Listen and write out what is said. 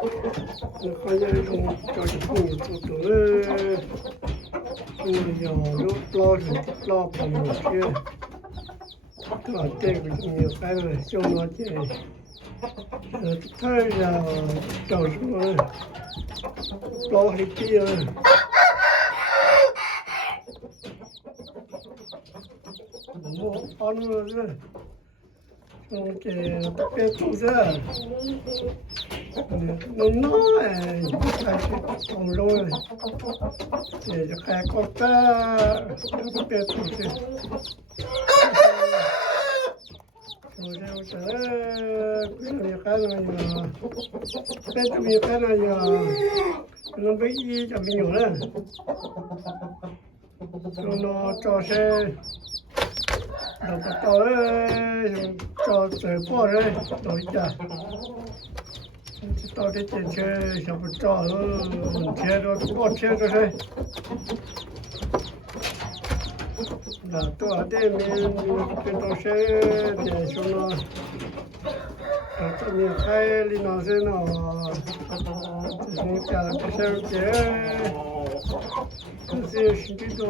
可以用这些朋友做做嘞，要老朋友些，老这个朋友还是小老姐，他要找什么老黑皮啊。Anladım. Çünkü petuza. No, solo. Que corta petuza. No veía ya vino la. No choseเราก็ต่อเลยต่อเสือพ่อเลยต่อจ้ะต่อที่เจนเชยชอบต่อเชยรถพ่อเชยก็เลยแล้วตัวเต้มีเป็นตัวเชยเดี๋ยวชนเราจะมีใครลีนอเซนอจะมีการเชยเจ้这些是这个